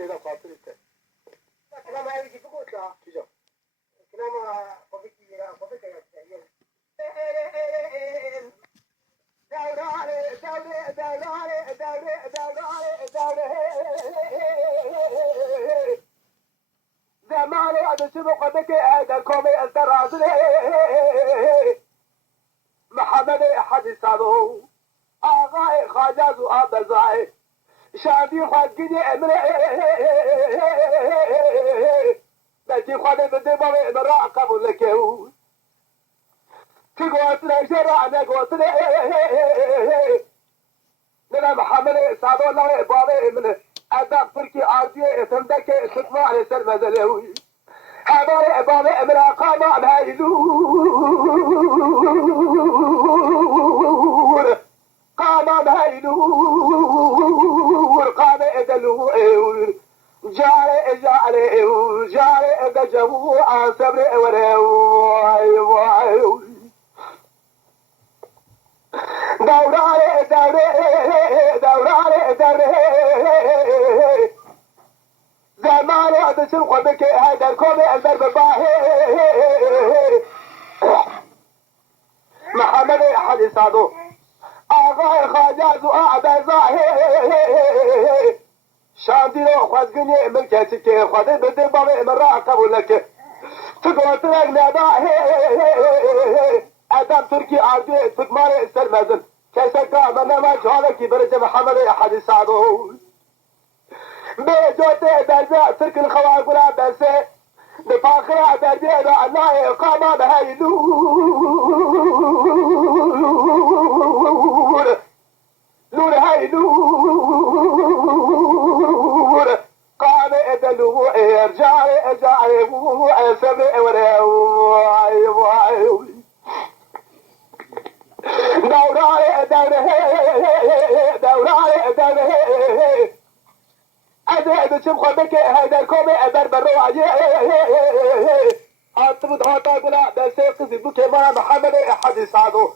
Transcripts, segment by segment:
şeyden kalktın işte. Ama evi gibi koydu. Güzel. Ama komik bir yere komik bir yere. زمان أدشم قدك هذا كومي الدراسة محمد أحد سادو آغاي خاجاز وآبزاي شادي خاجدي أمر بتي خالي بدي بابي مرا قبول لكيو تقوتنا شرعنا قوتنا لنا محمد سادو الله بابي من أدق فركي عرضي اسمدك استثماء على سلمة زلوي هذا بابي امرا قاما بهايلور قاما بهايلور قام ادلور جاري جاري ادجمو عصبر وريو دوراري زمان أدشم قدك هذا الكون البرب باهي محمد أحد سادو آغاي خاجاز وأعدى زاهي شاندي لو خزقني ملكتك خدي بدي بابي مرا قبول لك تقوت لك نباهي أدم تركي عربي تكماري السلمزن كيسكا منما جهالك برج محمد أحد سادو بجوتي درجة ترك الخواق ولا بسي نفاخرة درجة الله إقامة بهاي نور هاي نور قام إدلو إرجاري سمع وريو دوراري أذهب شبخ بك هذا الكومي أدر بالرواجي أطبط هاتا قلا بس يقضي بك ما محمد أحد سعدو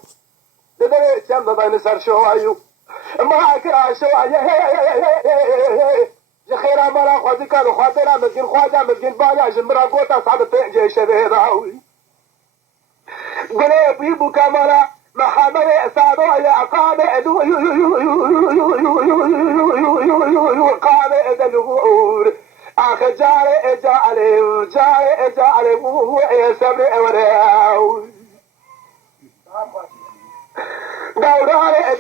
لذلك جنب بين سر شوائيو ما أكرا شوائي جخيرا مرا خوزي كانوا خواتنا مزقين خواجا مزقين باجا جمرا قوتا سعد تنجي شبه راوي قلي بيبو كامالا محمد سعدو يا قام قام النور أخ جاري جاري يا سبري وراو دوراري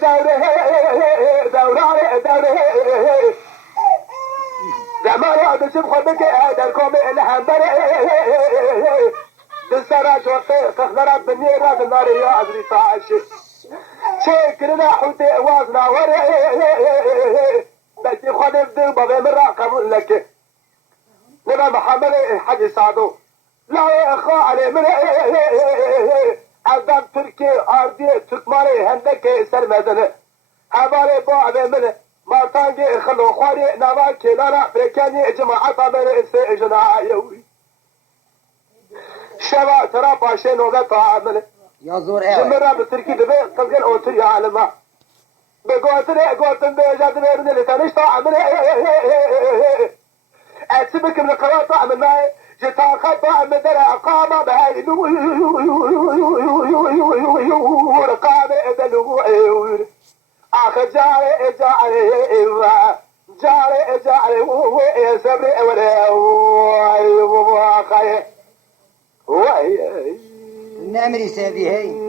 زمان هذا شبخ بك هذا الكومي الحنبري بالسراج والطيق تخضرت بالنيرات النار يا عزري طاعشي شكلنا حوتي وازنا وري بس يخوض يبدو بابي من راقب لك نبا محمد حاج سعدو لا يا اخو علي من عذاب تركي ارضي تكماري هندك سرمدن هباري بعض من مارتانجي خلو خواري نواكي لانا بريكاني جماعة طابر انسي جناعي شبا ترى باشين وقطع عمله يا زور ايه جمرة بتركي دبي تلقى الأوتر يا عالمة بقوتن بيجاد بيرن اللي تنشطع عمله أتسبك من القراطة عملنا جتا خطا مدرع قامة بهاي قامة دلوور أخ جاري سبري ولا خايه النمري سابي هي